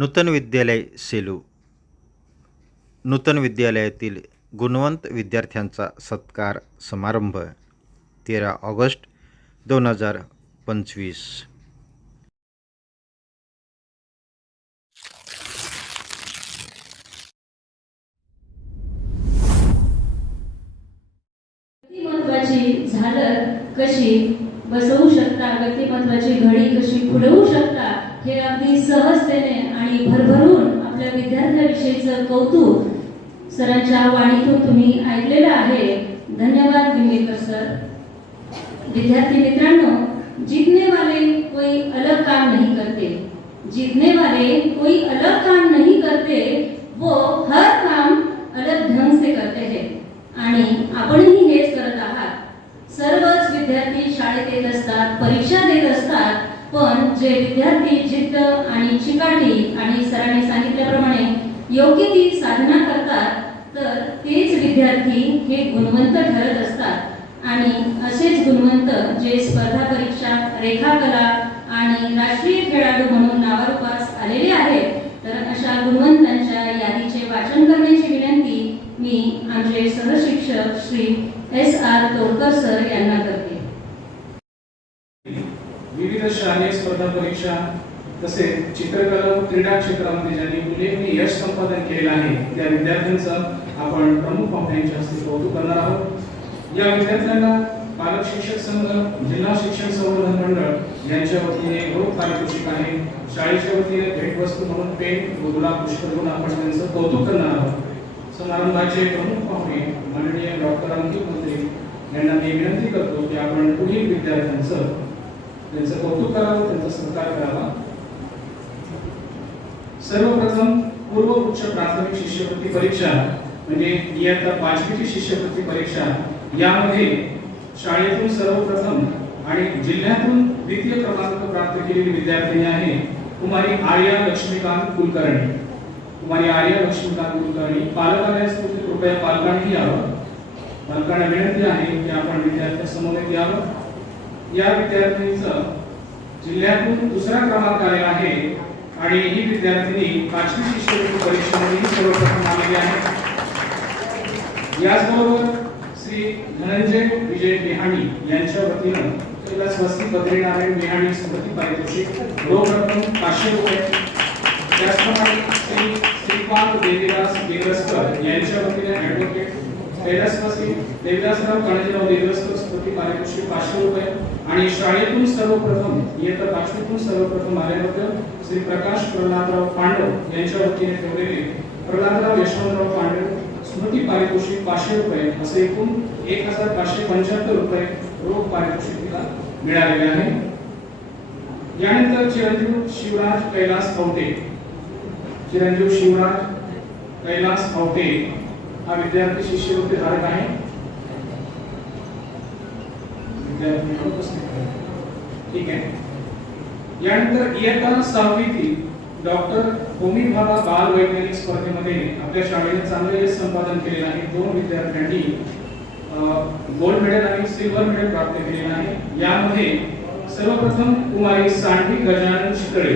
नूतन विद्यालय सेलू. नूतन विद्यालयातील गुणवंत विद्यार्थ्यांचा सत्कार समारंभ तेरा ऑगस्ट दोन हजार पंचवीस. व्यक्तिमत्वाची कशी बसवू शकता? व्यक्तिमत्वाची घडी कशी फुलवू शकता? हे अगदी सहजतेने आणि भरभरून आपल्या विद्यार्थ्याविषयीचं कौतुक सरांच्या वाणीतून तुम्ही ऐकलेलं आहे. धन्यवाद निंगेकर सर. विद्यार्थी मित्रांनो जीतने वाले कोई अलग काम नहीं करते जीतने वाले कोई अलग काम नहीं करते वो हर काम अलग ढंग से करते हैं आणि आपणही हेच करत आहात सर्वच विद्यार्थी शाळेत येत असतात परीक्षा देत असतात पण जे विद्यार्थी जिद्द आणि चिकाटी आणि सरांनी सांगितल्याप्रमाणे योग्य ती साधना करतात तर तेच विद्यार्थी हे गुणवंत ठरत असतात आणि असेच गुणवंत जे स्पर्धा परीक्षा रेखाकला आणि राष्ट्रीय खेळाडू म्हणून नावारूपास आलेले आहेत तर अशा गुणवंतांच्या यादीचे वाचन करण्याची विनंती मी आमचे शिक्षक Shri S R Todkar sir यांना करते. विविध शालेय स्पर्धा परीक्षा तसेच चित्रकला व क्रीडा क्षेत्रामध्ये ज्यांनी उल्लेखनीय यश संपादन केलेलं आहे त्या विद्यार्थ्यांचं आपण प्रमुख पाहुण्यांच्या हस्ते कौतुक करणार आहोत. या विद्यार्थ्यांना पालक शिक्षक संघ जिल्हा शिक्षण संवर्धन मंडळ यांच्या वतीने रोख पारितोषिक आहे. शाळेच्या वतीने भेटवस्तू म्हणून पेन व गुलाब पुष्प आपण त्यांचं कौतुक करणार आहोत. समारंभाचे प्रमुख पाहुणे माननीय डॉक्टर अंकित मंत्री यांना मी विनंती करतो की आपण पुढील विद्यार्थ्यांचं त्यांचं कौतुक करावं त्यांचा सत्कार करावा. सर्वप्रथम पूर्व उच्च प्राथमिक शिष्यवृत्ती परीक्षा म्हणजे इयत्ता पाचवीची शिष्यवृत्ती परीक्षा यामध्ये शाळेतून सर्वप्रथम आणि जिल्ह्यातून द्वितीय क्रमांक प्राप्त केलेली विद्यार्थिनी आहे कुमारी आर्या लक्ष्मीकांत कुलकर्णी. कुमारी आर्य लक्ष्मीकांत कुलकर्णी पालकांना स्फूर्ती कृपया पालकांनी यावं पालकांना विनंती आहे की आपण विद्यार्थ्यासमोर यावं या विद्यार्थिनीचं जिल्ह्यातून दुसरा क्रमांक आलेला आहे आणि ही विद्यार्थिनी पाचवी शिष्यवृत्ती परीक्षेमध्येही सर्वप्रथम आलेली आहे. याचबरोबर श्री धनंजय विजय मेहाणी यांच्या वतीनं त्याला स्वस्ती बद्रीनारायण मेहाणी स्मृती पारितोषिक रोख रक्कम पाचशे रुपये. त्याचप्रमाणे श्री श्रीपाद देवीदास देवस्कर यांच्या वतीने ऍडव्होकेट कैलासवासी देवीदासराव काळजीराव देवस्कर स्मृती पारितोषिक पाचशे रुपये आणि शाळेतून सर्वप्रथम इयत्ता पाचवीतून सर्वप्रथम आल्याबद्दल श्री प्रकाश प्रल्हादराव पांडव यांच्या वतीने ठेवलेले प्रल्हादराव यशवंतराव पांडव स्मृती पारितोषिक पाचशे रुपये असे एकूण एक हजार पाचशे पंच्याहत्तर रुपये रोख पारितोषिक तिला मिळालेले आहे. यानंतर चिरंजीव शिवराज कैलास आवटे चिरंजीव शिवराज कैलास फावटे हा विद्यार्थी शिष्यवृत्ती धारक आहे. ठीक आहे. यानंतर इयत्ता सहावीतील डॉक्टर होमी भाला बाल वैज्ञानिक स्पर्धेमध्ये आपल्या शाळेने चांगले यश संपादन केलेलं आहे. दोन विद्यार्थ्यांनी गोल्ड मेडल आणि सिल्वर मेडल प्राप्त केलेलं आहे. यामध्ये सर्वप्रथम कुमारी सांडवी गजानन शितळे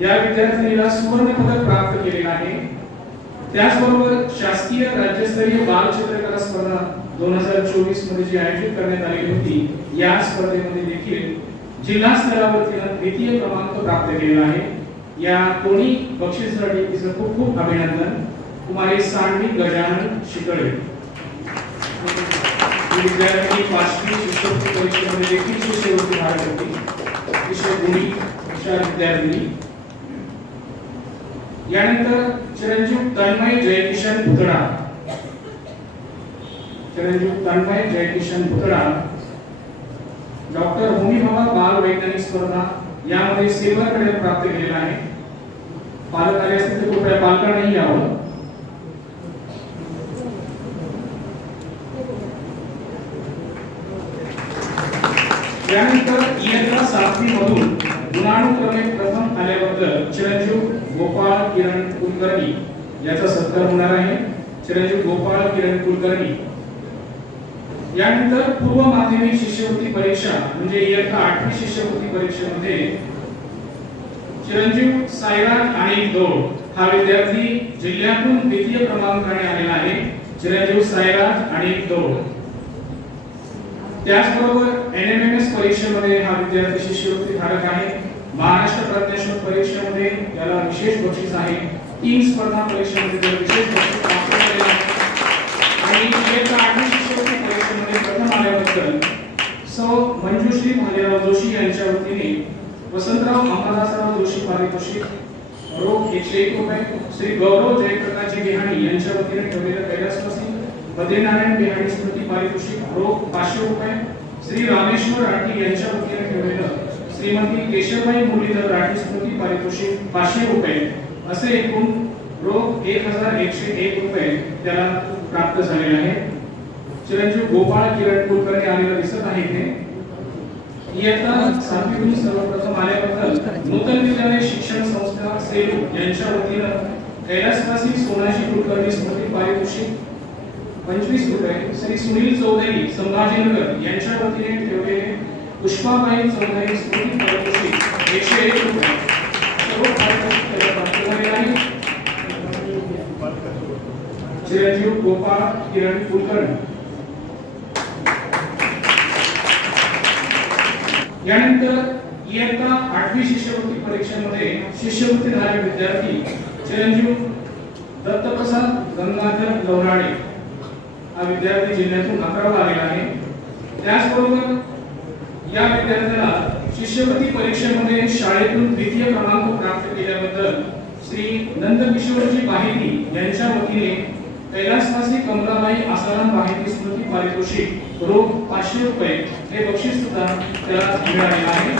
या विद्यार्थिनीला सुवर्ण पदक प्राप्त केलेलं आहे. त्याचबरोबर शासकीय राज्यस्तरीय बाल चित्रकला स्पर्धा दोन हजार चोवीसमध्ये जी आयोजित करण्यात आलेली होती या स्पर्धेमध्ये देखील जिल्हा स्तरावर द्वितीय क्रमांक प्राप्त केलेला आहे. या दोन्ही बक्षिसासाठी तिचं खूप खूप अभिनंदन. कुमारी सांडवी गजानन शिकळे. विद्यार्थी पाचवी शिष्यवृत्ती परीक्षेमध्ये देखील शिष्यवृत्ती धारक होती अतिशय गुणी विद्यार्थिनी. यानंतर चिरंजीव तन्मय जयकिशन भुतडा चिरंजीव तन्मय जयकिशन भुतडा डॉक्टर होमी बाबा बाल वैज्ञानिक स्पर्धा, यामध्ये सिल्वर मेडल प्राप्त केलेला आहे. पालक आले असतील तर कृपया पालकांनाही यावं. त्यानंतर इयत्ता सातवी मधून गुणानुक्रमे प्रथम आल्याबद्दल चिरंजीव गोपाळ किरण कुलकर्णी याचा सत्कार होणार आहे. चिरंजीव गोपाळ किरण कुलकर्णी. यानंतर पूर्व माध्यमिक शिष्यवृत्ती परीक्षा म्हणजे इयत्ता आठवी शिष्यवृत्ती परीक्षेमध्ये चिरंजीव साईराज आणि दौड हा विद्यार्थी जिल्ह्यातून द्वितीय क्रमांकाने आलेला आहे. चिरंजीव साईराज आणि दौड त्याचबरोबर एनएमएमएस परीक्षेमध्ये हा विद्यार्थी शिष्यवृत्ती धारक आहे. महाराष्ट्र प्रज्ञाशोध परीक्षेमध्ये याला विशेष बक्षीस आहे. तीन स्पर्धा परीक्षेमध्ये त्याला विशेष बक्षीस प्राप्त झालेलं आहे. आणि इयत्ता आठवी शिष्यवृत्ती परीक्षेमध्ये प्रथम आल्याबद्दल सौ मंजुश्री भालेराव जोशी यांच्या वतीने वसंतराव अंबादासराव जोशी पारितोषिक रोख एकशे एक रुपये श्री गौरव जयप्रकाशजी बिहाणी यांच्या वतीने ठेवलेल्या कैलासवासी बद्रीनारायण बिहाणी स्मृती पारितोषिक रोख पाचशे रुपये श्री रामेश्वर राठी यांच्या वतीने ठेवलेलं श्रीमती केशवबाई मुरलीधर राठी स्मृती पारितोषिक पाचशे रुपये असे एकूण रोख एक हजार एकशे एक रुपये त्याला प्राप्त झालेले आहे. चिरंजीव गोपाळ किरण कुलकर्णी आलेला दिसत आहे इथे. इयत्ता सातवीतून सर्वप्रथम आल्याबद्दल नूतन विद्यालय शिक्षण संस्था सेलू यांच्या वतीनं कैलासवासी सोनाजी कुलकर्णी स्मृती पारितोषिक पंचवीस रुपये श्री सुनील चौधरी संभाजीनगर यांच्या वतीने ठेवलेले पुष्पाबाई चौधरी स्मृती पदकशी एकशे एक रुपये. चिरंजीव गोपाळ किरण कुलकर्णी. यानंतर इयत्ता आठवी शिष्यवृत्ती परीक्षेमध्ये शिष्यवृत्ती झाले विद्यार्थी चिरंजीव दत्तप्रसाद गंगाधर गौराणे हा विद्यार्थी जिल्ह्यातून अकरावा आलेला आहे. त्याचबरोबर या विद्यार्थ्याला शिष्यवृत्ती परीक्षेमध्ये शाळेतून द्वितीय क्रमांक प्राप्त केल्याबद्दल श्री नंदकिशोरजी माहिती यांच्या वतीने कैलासवासी कमलाबाई आसाराम माहिती स्मृती पारितोषिक रोख पाचशे रुपये हे बक्षीस सुद्धा त्याला मिळालेलं आहे.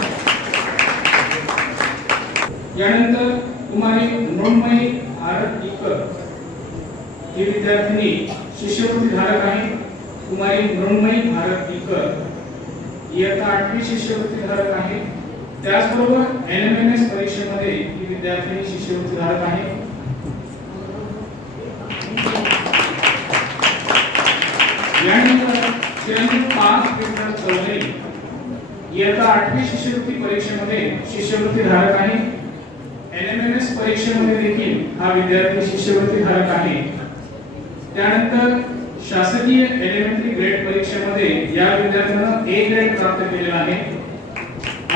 यानंतर कुमारी मृण्मयी आरत इकर ही विद्यार्थिनी शिष्यवृत्ती धारक आहे. कुमारी मृण्मयी भारत इकर इयत्ता आठवी शिष्यवृत्ती धारक आहे. त्याचबरोबर एनएमएमएस परीक्षेमध्ये ही विद्यार्थिनी शिष्यवृत्ती धारक आहे. यानंतर धारक आहे. एनएमएमएस परीक्षेमध्ये देखील हा विद्यार्थी शिष्यवृत्ती धारक आहे. त्यानंतर शासकीय एलिमेंटरी ग्रेड परीक्षेमध्ये या विद्यार्थ्यांना ए ग्रेड प्राप्त केलेला आहे.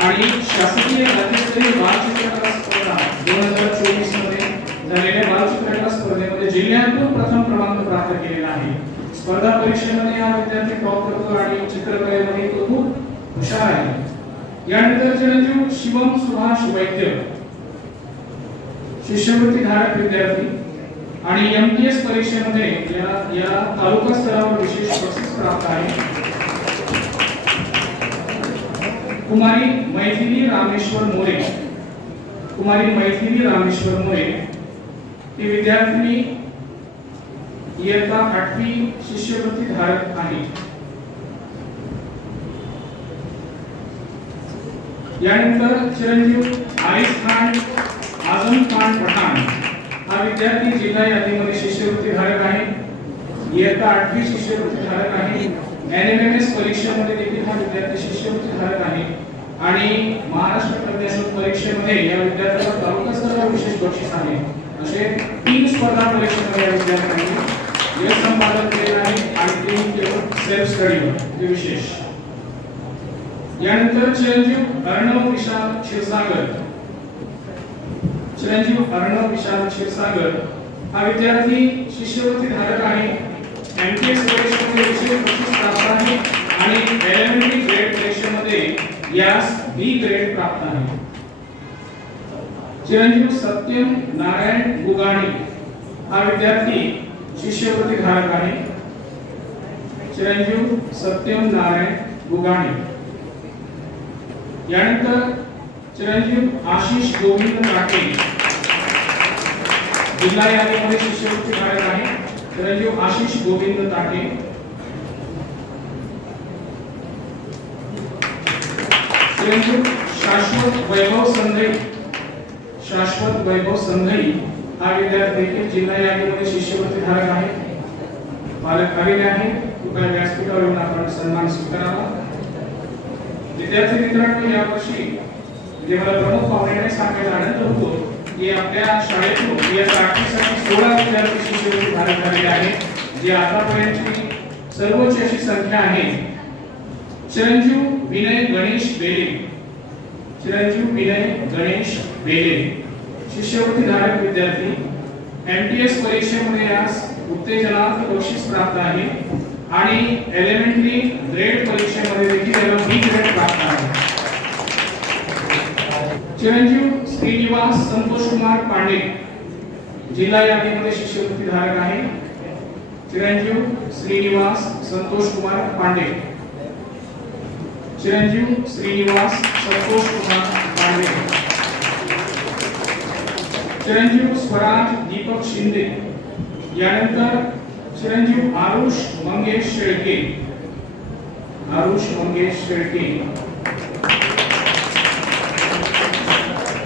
आणि शासकीय राज्यस्तरीय बालचित्रकला स्पर्धा दोन हजार चोवीसमध्ये झालेल्या बालचित्रकला स्पर्धेमध्ये जिल्ह्यातून प्रथम क्रमांक प्राप्त केलेला आहे. स्पर्धा परीक्षेमध्ये हा विद्यार्थी टॉप करतो आणि चित्रकलेमध्ये तो खूप हुशार आहे. यानंतर चिरंजीव शिवम सुभाष वैद्य शिष्यवृत्ती धारक विद्यार्थी. आणि एमटीएस परीक्षेमध्ये या या तालुका स्तरावर विशेष बक्षीस प्राप्त आहे. कुमारी मैथिली रामेश्वर मोरे. कुमारी मैथिली रामेश्वर मोरे. ही विद्यार्थिनी इयत्ता आठवी शिष्यवृत्ती धारक आहे. यानंतर चिरंजीव आरिफ खान आझम खान पठाण. हा विद्यार्थी जिल्हा यादीमध्ये शिष्यवृत्ती धारक आहे. इयत्ता आठवी शिष्यवृत्ती धारक आहे. एनएमएमएस परीक्षेमध्ये देखील हा विद्यार्थी शिष्यवृत्ती धारक आहे. आणि महाराष्ट्र प्रज्ञाशोध परीक्षेमध्ये या विद्यार्थ्याला तालुका स्तरावर विशेष बक्षीस आहे. असे तीन स्पर्धा परीक्षेमध्ये या विद्यार्थ्यांनी यश संपादन केलेलं आहे. आणि तीन केवळ सेल्फ स्टडी विशेष. यानंतर चिरंजीव अर्णव विशाल क्षीरसागर चिरंजीव अर्णव विशाल क्षीरसागर. हा विद्यार्थी शिष्यवृत्ती धारक आहे. एमटीएस परीक्षेमध्ये विशेष बक्षीस प्राप्त आहे आणि एलिमेंटरी ग्रेड परीक्षेमध्ये यास बी ग्रेड प्राप्त आहे. चिरंजीव सत्यम नारायण गुगाणी हा विद्यार्थी शिष्यवृत्ती धारक आहे. चिरंजीव सत्यम नारायण गुगाणी यानंतर चिरंजीव आशिष गोविंद राठे जिल्हा यादीमध्ये शिष्यवृत्ती धारक आहे. चिरंजीव आशिष गोविंद ताटे. चिरंजीव शाश्वत वैभव संघई. शाश्वत वैभव संघई हा विद्यार्थी देखील जिल्हा यादीमध्ये शिष्यवृत्ती धारक आहे. पालक आलेले आहे. कृपया व्यासपीठावर येऊन आपण सन्मान स्वीकारावा. विद्यार्थी मित्रांनो यावर्षी म्हणजे मला प्रमुख पाहुण्याने सांगायला आनंद होतो. की आपल्या शाळेतून इयत्ता आठवीसाठी सोळा विद्यार्थी शिष्यवृत्ती धारक झालेले आहे जी आतापर्यंतची सर्वोच्च अशी संख्या आहे. चिरंजीव विनय गणेश बेले. चिरंजीव विनय गणेश बेले. शिष्यवृत्ती धारक विद्यार्थी. एमटीएस परीक्षेमध्ये आज उत्तेजनार्थ बक्षीस प्राप्त आहे आणि एलिमेंटरी ग्रेड परीक्षेमध्ये देखील त्याला बी ग्रेड प्राप्त आहे. चिरंजीव श्रीनिवास संतोष कुमार पांडे जिल्हा यादीमध्ये शिष्यवृत्ती धारक आहे चिरंजीव श्रीनिवास संतोष कुमार पांडे। चिरंजीव श्रीनिवास संतोष कुमार पांडे। चिरंजीव स्वराज दीपक शिंदे। यानंतर चिरंजीव आरुष मंगेश शेळके। आरुष मंगेश शेळके।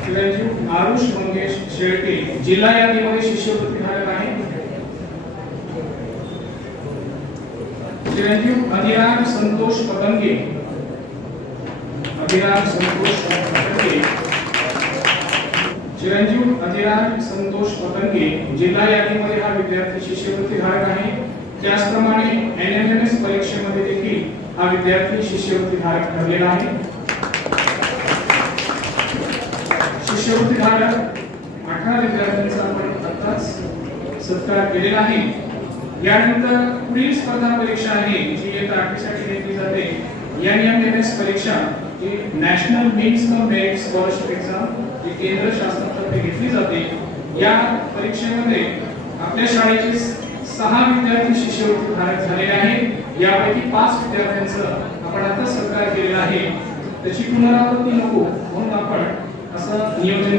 चिरंजीव आरुष मंगेश शेळके जिल्हा यादीमध्ये शिष्यवृत्ती धारक आहे चिरंजीव अधिराज संतोष पतंगे अधिराज संतोष पतंगे चिरंजीव अधिराज संतोष पतंगे जिल्हा यादीमध्ये हा विद्यार्थी शिष्यवृत्ती धारक आहे. त्याचप्रमाणे एनएमएमएस परीक्षेमध्ये देखील हा विद्यार्थी शिष्यवृत्ती धारक ठरलेला आहे. शिष्यवृत्ती धारक अठरा विद्यार्थ्यांचा आपण आताच सत्कार केलेला आहे यानंतर पुढील स्पर्धा परीक्षा आहे जी येत्या आठवीसाठी घेतली जाते. एनएमएमएस परीक्षा ही national means merit scholarship exam जी केंद्र शासनातर्फे घेतली जाते. या परीक्षेमध्ये आपल्या शाळेचे सहा विद्यार्थी शिष्यवृत्ती धारक झालेले आहेत. यापैकी पाच विद्यार्थ्यांचं आपण आता सत्कार केलेला आहे. त्याची पुनरावृत्ती नको म्हणून आपण नियोजन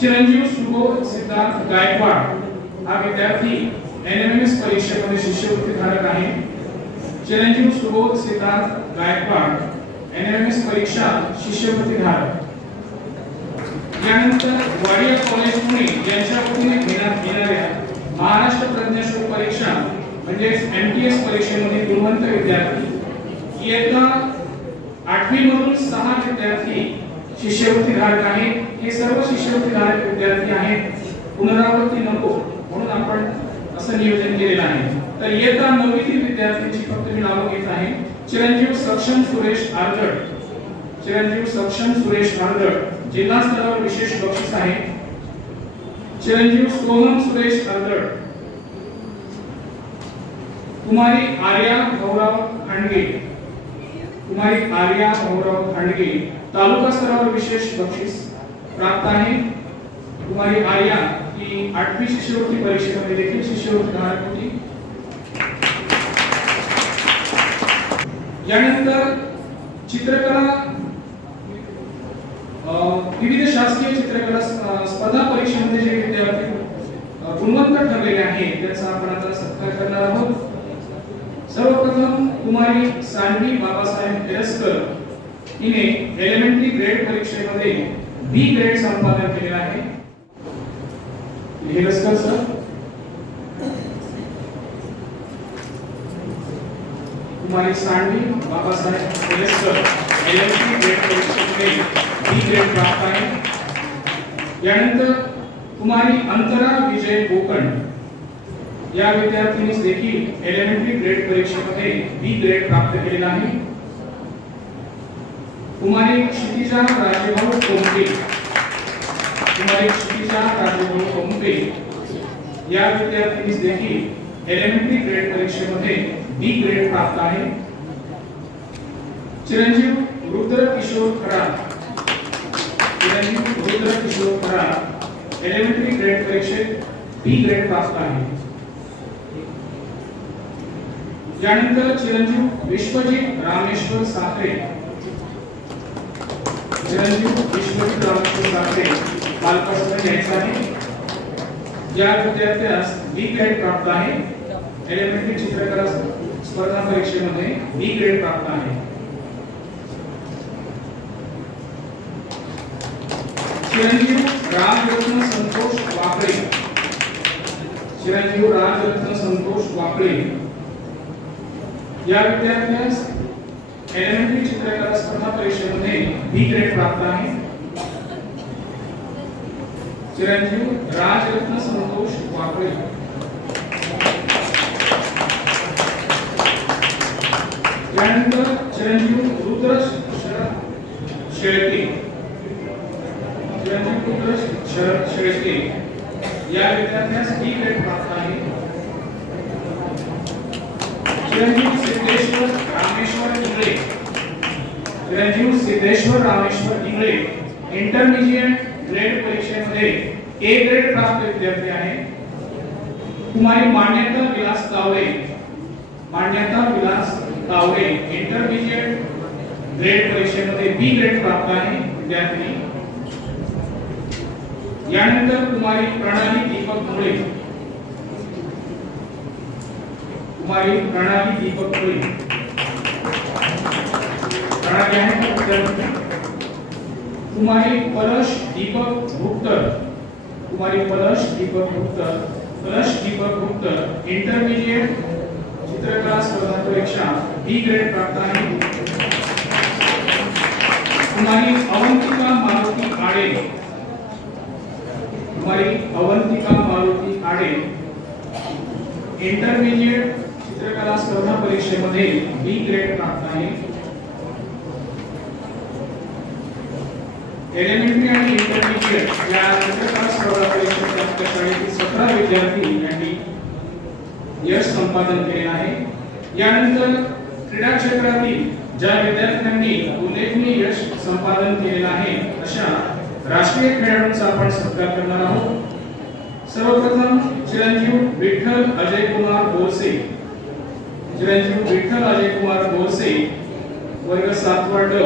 चिरंजीव सुबोध सिद्धार्थ गायकवाड हा विद्यार्थी एनएमएस धारक आहे. चिरंजीव सुबोध सिद्धार्थ गायकवाड एनएमएस परीक्षा शिष्यवृत्ती धारक. यानंतर कॉलेज पुणे महाराष्ट्र प्रज्ञाशोध परीक्षा म्हणजे एमटीएस परीक्षेमध्ये गुणवंत विद्यार्थी आठवी मधून सहा विद्यार्थी शिष्यवृत्ती धारक आहेत हे सर्व शिष्यवृत्ती धारक विद्यार्थी आहेत पुनरावृत्ती नको म्हणून आपण असं नियोजन केलेलं आहे. तर इयत्ता नववीतील विद्यार्थ्यांची फक्त मी नावं घेत आहे. चिरंजीव सक्षम सुरेश आरगड. चिरंजीव सक्षम सुरेश आरगड, जिल्हा स्तरावर विशेष बक्षीस आहे. चिरंजीव सोहम सुरेश आरगड. कुमारी आर्या गौरव खांडगे. कुमारी आर्या गौरव खांडगे. तालुका स्तरावर विशेष बक्षीस प्राप्त आहे. कुमारी आर्या ही आठवी शिष्यवृत्ती परीक्षेमध्ये देखील शिष्यवृत्ती धारक होती. यानंतर चित्रकला विविध शासकीय चित्रकला स्पर्धा परीक्षेमध्ये जे विद्यार्थी गुणवंत ठरलेले आहेत त्याचा आपण आता सत्कार करणार आहोत. सर्वप्रथम कुमारी सांडवी बाबासाहेब केरसकर तिने एलिमेंटरी ग्रेड परीक्षेमध्ये बी ग्रेड संपादन केलेला आहे. केरसकर सर? कुमारी सांडवी बाबासाहेब केरसकर एलिमेंटरी ग्रेड परीक्षेमध्ये बी ग्रेड प्राप्त आहे. यानंतर कुमारी अंतरा विजय कोकण या विद्यार्थिनीस देखील एलिमेंटरी ग्रेड परीक्षेमध्ये बी ग्रेड प्राप्त केलेला आहे. कुमारी क्षितिजा राजेभाऊ कोंबे कुमारी क्षितिजा राजेभाऊ कोंबे या विद्यार्थिनीस देखील एलिमेंटरी ग्रेड परीक्षेमध्ये बी ग्रेड प्राप्त आहे. चिरंजीव रुद्र किशोर खरात. चिरंजीव रुद्र किशोर खरात एलिमेंटरी ग्रेड परीक्षेत बी ग्रेड प्राप्त आहे. यानंतर चिरंजीव विश्वजित रामेश्वर साखरे चिरंजीव विश्वजित आहे विद्यार्थ्यास बी ग्रेड प्राप्त आहे एलिमेंटरी चित्रकला स्पर्धा परीक्षेमध्ये बी ग्रेड प्राप्त आहे. चिरंजीव संतोष वाकळे. चिरंजीव रामरत्न संतोष वाकळे. या विद्यार्थ्यास एलिमेंटरी चित्रकला स्पर्धा परीक्षेमध्ये बी ग्रेड प्राप्त आहे. चिरंजीव राजरत्न संतोष वाकळे. त्यानंतर चिरंजीव रुद्र शरद शेळके. चिरंजीव रुद्र शरद शेळके. या विद्यार्थ्यास बी ग्रेड प्राप्त आहे. चिरंजीव सिद्धेश्वर रामेश्वर इंगळे. चिरंजीव सिद्धेश्वर रामेश्वर इंगळे. इंटरमिजिएट ग्रेड परीक्षेमध्ये ए ग्रेड प्राप्त विद्यार्थी आहे. कुमारी मान्यता विलास तावडे. मान्यता विलास तावडे. इंटरमिजिएट ग्रेड परीक्षेमध्ये बी ग्रेड प्राप्त आहे विद्यार्थी. यानंतर कुमारी प्रणाली दीपक मुळे. कुमारी प्रणाली दीपक मुळे. प्रणाली आहे का कुमारी पलश दीपक भुक्तर कुमारी पलश दीपक भुक्तर पलश दीपक भुक्तर इंटरमिजिएट चित्रकला स्पर्धा परीक्षा बी ग्रेड प्राप्त आहे. कुमारी अवंतिका मारुती आडे कुमारी अवंतिका मारुती आडे इंटरमिजिएट चित्रकला स्पर्धा परीक्षेमध्ये बी ग्रेड प्राप्त आहे. एलिमेंटरी आणि इंटरमिजिएट या चित्रकला स्पर्धा परीक्षेच्या शाळेतील सतरा विद्यार्थी यांनी यश संपादन केले आहे. यानंतर क्रीडा क्षेत्रातील ज्या विद्यार्थ्यांनी उल्लेखनीय यश संपादन केलेलं आहे अशा राष्ट्रीय खेळाडूंचा आपण सत्कार करणार आहोत. सर्वप्रथम चिरंजीव विठ्ठल अजय कुमार बोरसे. चिरंजीव विठ्ठल अजय कुमार बोरसे वर्ग सातवा ड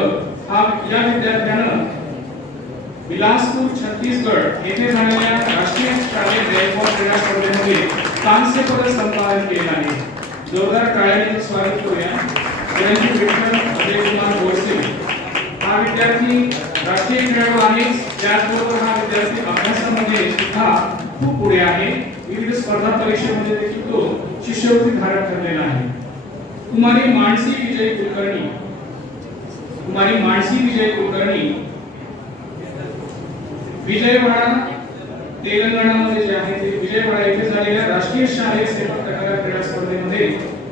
हा या विद्यार्थ्यानं बिलासपूर झालेल्या राष्ट्रीय शालेय जयपॉल क्रीडा स्पर्धेमध्ये कांस्य पदक संपादन केले आहे. जोरदार टाळ्यांनी स्वागत करूया. चिरंजीव विठ्ठल अजय कुमार बोरसे हा विद्यार्थी राष्ट्रीय खेळाडू आहे त्याचबरोबर हा विद्यार्थी अभ्यासामध्ये सुद्धा खूप पुढे आहे. विविध स्पर्धा परीक्षेमध्ये देखील तो शिष्यवृत्ती धारक ठरलेला आहे. कुमारी मानसी विजय कुलकर्णी. कुमारी मानसी विजय कुलकर्णी विजयवाडा तेलंगणामध्ये जे आहे ते विजयवाडा येथे झालेल्या राष्ट्रीय शालेय सेवा प्रकार क्रीडा स्पर्धेमध्ये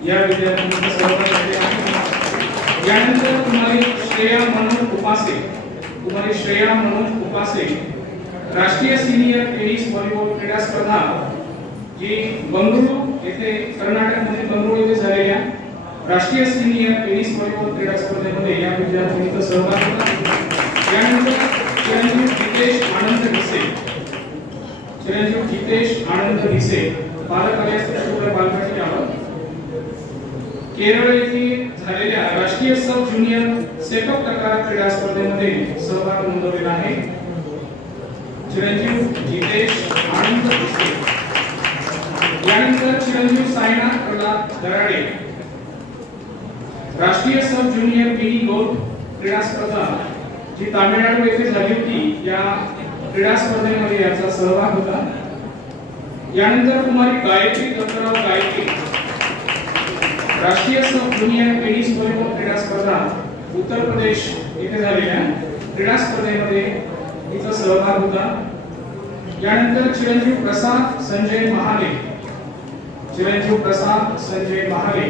या विद्यार्थ्यांचा सहभाग झालेला आहे. यानंतर कुमारी श्रेया मनोज उपासे कुमारी श्रेया मनोज उपासे राष्ट्रीय सिनियर टेनिस व्हॉलीबॉल क्रीडा स्पर्धा जी बंगळुरू येथे कर्नाटकमध्ये बंगळुरू येथे झालेल्या राष्ट्रीय सिनियर टेनिस व्हॉलीबॉल क्रीडा स्पर्धेमध्ये या विद्यार्थ्यांचा सहभाग होता यानंतर हितेश आनंद भिसे चिरंजीव हितेश आनंद भिसे पालक आले असतील तर केरळ येथे झालेल्या राष्ट्रीय सब ज्युनियर सेटअप प्रकार क्रीडा स्पर्धेमध्ये सहभाग नोंदवलेला आहे. चिरंजीव जितेश आनंद भिसे यानंतर चिरंजीव सायना प्रल्हाद दराडे. राष्ट्रीय सब ज्युनियर मिनी गोल्फ क्रीडा स्पर्धा जी तामिळनाडू येथे झाली होती या क्रीडा स्पर्धेमध्ये याचा सहभाग होता. यानंतर कुमारी गायत्री दत्तराव गायत्री राष्ट्रीय सब टेनिस व्हॉलीबॉल क्रीडा स्पर्धा उत्तर प्रदेश येथे झालेल्या क्रीडा स्पर्धेमध्ये तिचा सहभाग होता. यानंतर चिरंजीव प्रसाद संजय महाले चिरंजीव प्रसाद संजय महाले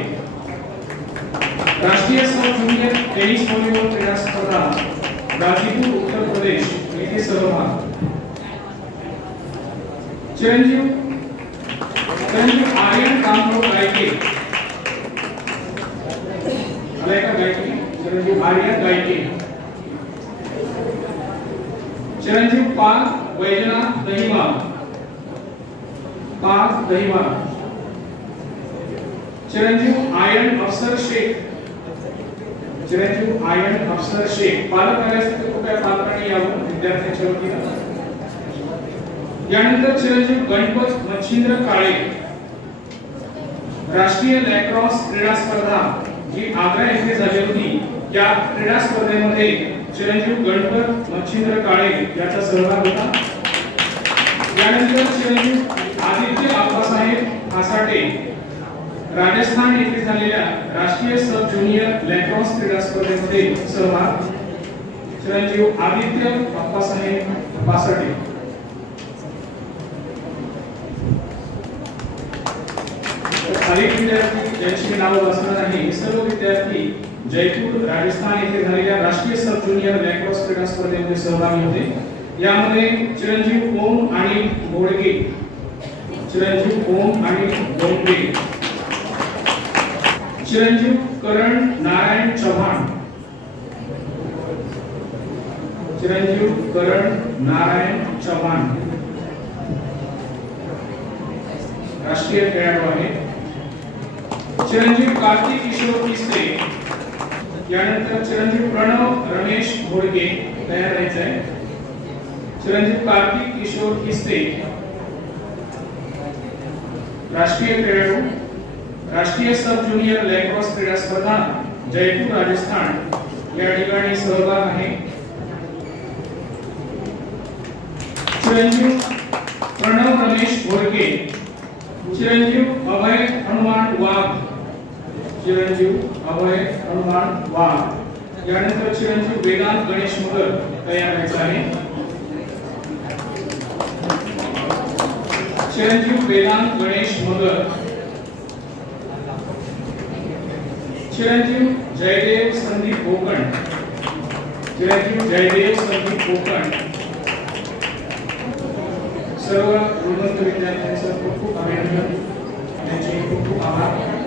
राष्ट्रीय सब ज्युनियर टेनिस व्हॉलीबॉल क्रीडा स्पर्धा गाजीपूर उत्तर प्रदेश येथे सहभाग चिरंजीव चिरंजीव आर्यन रामभाऊ गायके आलाय का गायके चिरंजीव आर्यन गायके। चिरंजीव पार्थ वैजनाथ दहिमा। पार्थ दहिमा। चिरंजीव आयन अफसर, शेख। चिरंजीव आयन अफसर शेख पालक कार्यासाठी असतील तर कृपया पालकांनी यावं विद्यार्थ्यांच्या वतीनं यानंतर चिरंजीव गणपत मच्छिंद्र काळे राष्ट्रीय लॅक्रॉस क्रीडा स्पर्धा जी आग्रा येथे झाली होती या क्रीडा स्पर्धेमध्ये चिरंजीव गणपत मच्छिंद्र काळे याचा सहभाग होता. यानंतर चिरंजीव आदित्य आप्पासाहेब हासाटे राजस्थान येथे झालेल्या राष्ट्रीय सब ज्युनियर लॅक्रॉस क्रीडा स्पर्धेमध्ये सहभाग चिरंजीव आदित्य बाप्पासाहेब तर खालील विद्यार्थी ज्यांची नावं वाचणार आहे, सर्व विद्यार्थी जयपूर, राजस्थान येथे झालेल्या राष्ट्रीय सब ज्युनियर लॅक्रॉस क्रीडा स्पर्धेमध्ये सहभागी होते. यामध्ये चिरंजीव ओम आणि बोडगे चिरंजीव ओम आणि बोडगे चिरंजीव करण नारायण चव्हाण. चिरंजीव करण नारायण चव्हाण. राष्ट्रीय खेळाडू आहे चिरंजीव कार्तिक किशोर किस्ते यानंतर चिरंजीव प्रणव रमेश घोडगे तयार राहायचं आहे चिरंजीव कार्तिक किशोर किस्ते राष्ट्रीय खेळाडू राष्ट्रीय सब ज्युनियर लॅक्रॉस क्रीडा स्पर्धा जयपूर राजस्थान. या ठिकाणी सहभाग आहे. चिरंजीव प्रणव रमेश घोडके. चिरंजीव अभय हनुमान वाघ. चिरंजीव अभय हनुमान वाघ. यानंतर चिरंजीव वेदांत गणेश मगर तयार व्हायचा आहे. चिरंजीव वेदांत गणेश मगर चिरंजीव जयदेव संदीप कोकण. चिरंजीव जयदेव संदीप कोकण. सर्व गुणवंत विद्यार्थ्यांचं खूप खूप अभिनंदन. त्यांचे खूप खूप आभार.